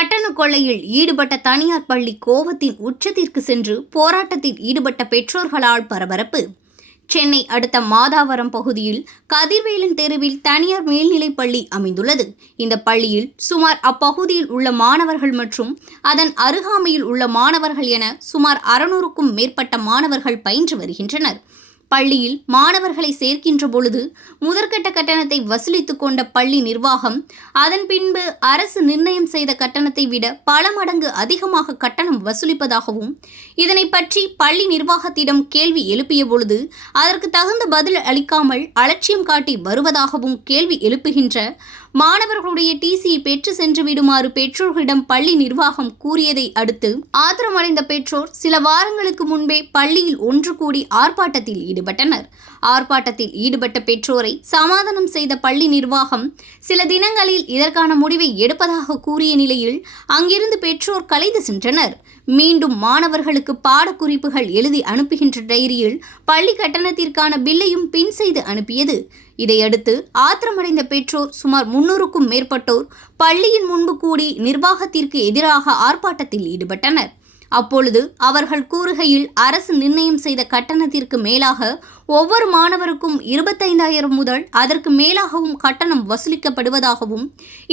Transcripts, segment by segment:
கட்டண கொள்ளையில் ஈடுபட்ட தனியார் பள்ளி கோவத்தின் உச்சத்திற்கு சென்று போராட்டத்தில் ஈடுபட்ட பெற்றோர்களால் பரபரப்பு. சென்னை அடுத்த மாதாவரம் பகுதியில் கதிர்வேலன் தெருவில் தனியார் மேல்நிலைப் பள்ளி அமைந்துள்ளது. இந்த பள்ளியில் சுமார் அப்பகுதியில் உள்ள மாணவர்கள் மற்றும் அதன் அருகாமையில் உள்ள மாணவர்கள் என சுமார் 600க்கும் மேற்பட்ட மாணவர்கள் பயின்று வருகின்றனர். பள்ளியில் மாணவர்களை சேர்க்கின்ற பொழுது முதற்கட்ட கட்டணத்தை வசூலித்துக் கொண்ட பள்ளி நிர்வாகம் அதன் பின்பு அரசு நிர்ணயம் செய்த கட்டணத்தை விட பல மடங்கு அதிகமாக கட்டணம் வசூலிப்பதாகவும் இதனை பற்றி பள்ளி நிர்வாகத்திடம் கேள்வி எழுப்பிய பொழுது அதற்கு தகுந்த பதில் அளிக்காமல் அலட்சியம் காட்டி வருவதாகவும் கேள்வி எழுப்புகின்ற மாணவர்களுடைய டிசியை பெற்று சென்று விடுமாறு பெற்றோர்களிடம் பள்ளி நிர்வாகம் கூறியதை அடுத்து ஆத்திரமடைந்த பெற்றோர் சில வாரங்களுக்கு முன்பே பள்ளியில் ஒன்று கூடி ஆர்ப்பாட்டத்தில் ஈடுபட்டனர். ஆர்ப்பாட்டத்தில் ஈடுபட்ட பெற்றோரை சமாதானம் செய்த பள்ளி நிர்வாகம் சில தினங்களில் இதற்கான முடிவை எடுப்பதாக கூறிய நிலையில் அங்கிருந்து பெற்றோர் கலைந்து சென்றனர். மீண்டும் மாணவர்களுக்கு பாடக்குறிப்புகள் எழுதி அனுப்புகின்ற டைரியில் பள்ளி கட்டணத்திற்கான பில்லையும் பின் செய்து அனுப்பியது. இதையடுத்து ஆத்திரமடைந்த பெற்றோர் சுமார் 300க்கும் மேற்பட்டோர் பள்ளியின் முன்பு கூடி நிர்வாகத்திற்கு எதிராக ஆர்ப்பாட்டத்தில் ஈடுபட்டனர். அப்பொழுது அவர்கள் கூறுகையில் அரசு நிர்ணயம் செய்த கட்டணத்திற்கு மேலாக ஒவ்வொரு மாணவருக்கும் 25,000 முதல் அதற்கு மேலாகவும் கட்டணம் வசூலிக்கப்படுவதாகவும்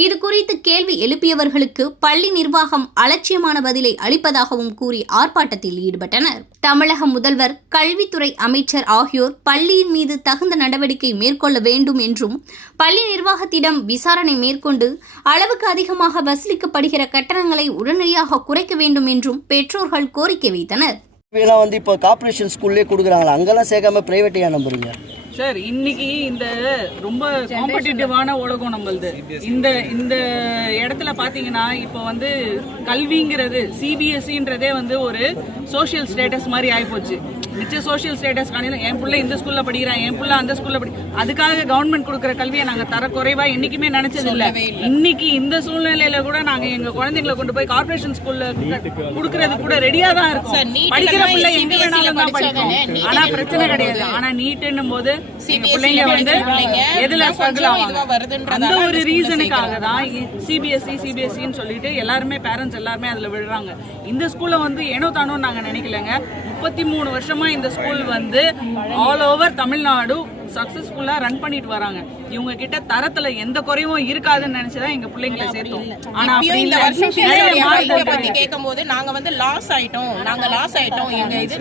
இது குறித்து கேள்வி எழுப்பியவர்களுக்கு பள்ளி நிர்வாகம் அலட்சியமான பதிலை அளிப்பதாகவும் கூறி ஆர்ப்பாட்டத்தில் ஈடுபட்டனர். தமிழக முதல்வர், கல்வித்துறை அமைச்சர் ஆகியோர் பள்ளியின் மீது தகுந்த நடவடிக்கை மேற்கொள்ள வேண்டும் என்றும் பள்ளி நிர்வாகத்திடம் விசாரணை மேற்கொண்டு அளவுக்கு அதிகமாக வசூலிக்கப்படுகிற கட்டணங்களை உடனடியாக குறைக்க வேண்டும் என்றும் பெற்றோர்கள் கோரிக்கை வைத்தனர். இப்போ கார்ப்பரேஷன் ஸ்கூல்லே கொடுக்குறாங்களா, அங்கெல்லாம் சேர்க்காம பிரைவேட் ஏன் நம்புறீங்க சார்? இன்னைக்கு இந்த ரொம்ப காம்படிட்டிவான உலகம் நம்மளது. இந்த இடத்துல பாத்தீங்கன்னா இப்போ கல்விங்கிறது சிபிஎஸ்இன்றதே ஒரு சோஷியல் ஸ்டேட்டஸ் மாதிரி ஆயிப்போச்சு. மிச்ச சோஷியல் ஸ்டேட்டஸ் காலையில் என் பிள்ளை இந்த ஸ்கூல்ல படிக்கிறான், என் பிள்ளை அந்த ஸ்கூல்ல அதுக்காக கவர்மெண்ட் கொடுக்குற கல்வியை நாங்க தர குறைவா என்னைக்குமே நினைச்சது இல்ல. இன்னைக்கு இந்த சூழ்நிலையில கூட நாங்க எங்க குழந்தைங்களை கொண்டு போய் கார்ப்பரேஷன் ஸ்கூல்ல கொடுக்கறது கூட ரெடியா தான் இருக்கும். படிக்கிற பிள்ளை எங்க வேணாலும் தான் படிக்கும், ஆனா பிரச்சனை கிடையாது. ஆனா நீட்டுன்னும் போது பிள்ளைங்க எதுல ஸ்ட்ரகிள் ஆகும், அந்த ஒரு ரீசனுக்காக தான் சிபிஎஸ்இன்னு சொல்லிட்டு எல்லாருமே பேரண்ட்ஸ் எல்லாருமே அதுல விழுறாங்க. இந்த ஸ்கூல்ல ஏனோ தானோ நாங்க நினைக்கலங்க. 33 வருஷமா இந்த ஸ்கூல் ஆல் ஓவர் தமிழ்நாடு சக்சஸ்ஃபுல்லா ரன் பண்ணிட்டு வராங்க. இவங்க கிட்ட தரத்துல எந்த குறையும் இருக்காதுன்னு நினைச்சுதான் எங்க பிள்ளைங்களை சேர்த்தோம். ஆனா கேட்கும்போது நாங்க லாஸ் ஆயிட்டோம் எங்க இது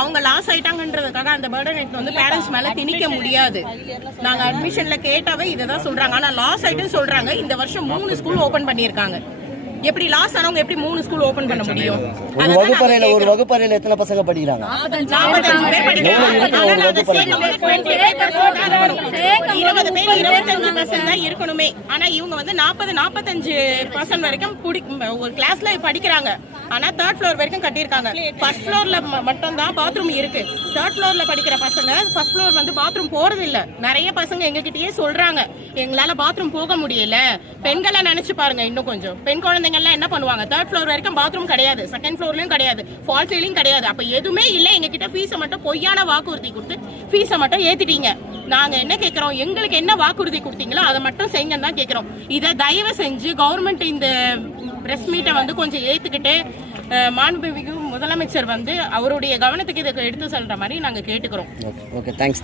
அவங்க லாஸ் ஆயிட்டாங்கன்றதுக்காக அந்த பர்டன் பேரண்ட்ஸ் மேல திணிக்க முடியாது. நாங்க அட்மிஷன்ல கேட்டாவே இததான் சொல்றாங்க. ஆனா லாஸ் ஆயிட்டுன்னு சொல்றாங்க. இந்த வருஷம் 3 ஸ்கூல் ஓபன் பண்ணிருக்காங்க. எப்படி லாஸ் ஆனவங்க எப்படி 3 ஸ்கூல் ஓபன் பண்ண முடியும்? ஒரு வகுப்பறையில எத்தனை பசங்க படிக்கிறாங்க? 45 பேர் படிக்கிறாங்க. 20% தான் இருக்கணுமே. ஆனா இவங்க 40-45% வரைக்கும் ஒரு கிளாஸ்ல படிக்கிறாங்க. ஆனா 3rd ஃப்ளோர் வரைக்கும் கட்டியிருக்காங்க. ஃபர்ஸ்ட் ஃப்ளோர்ல மட்டும் தான் பாத்ரூம் இருக்கு. 3rd ஃப்ளோர்ல படிக்கிற பசங்க ஃபர்ஸ்ட் ஃப்ளோர் பாத்ரூம் போறது இல்ல. நிறைய பசங்க எங்ககிட்டயே சொல்றாங்க, எங்களால பாத்ரூம் போக முடியல. பெண்களை நினைச்சு பாருங்க. இன்னும் கொஞ்சம் பெண் குழந்தைங்க எல்லாம் என்ன பண்ணுவாங்க? 3rd ஃப்ளோர் வரைக்கும் பாத்ரூம் கிடையாது, 2nd ஃப்ளோர்லயும் கிடையாது, ஃபால் சீலிங் கிடையாது. அப்ப எதுவுமே இல்ல. எங்க கிட்ட ஃபீஸை மட்டும் பொய்யான வாக்குறுதி கொடுத்து ஃபீஸை மட்டும் ஏத்திட்டீங்க. நாங்க என்ன கேட்கிறோம்? எங்களுக்கு என்ன வாக்குறுதி கொடுத்தீங்களோ அதை மட்டும் செய்யுங்கன்னு தான் கேட்கிறோம். இதை தயவு செஞ்சு கவர்மெண்ட் இந்த பிரஸ் மீட்டை கொஞ்சம் ஏத்துக்கிட்டு மாண்புமிகு முதலமைச்சர் அவருடைய கவனத்துக்கு இதை எடுத்து சொல்ற மாதிரி நாங்க கேட்டுக்கிறோம். Okay, thanks.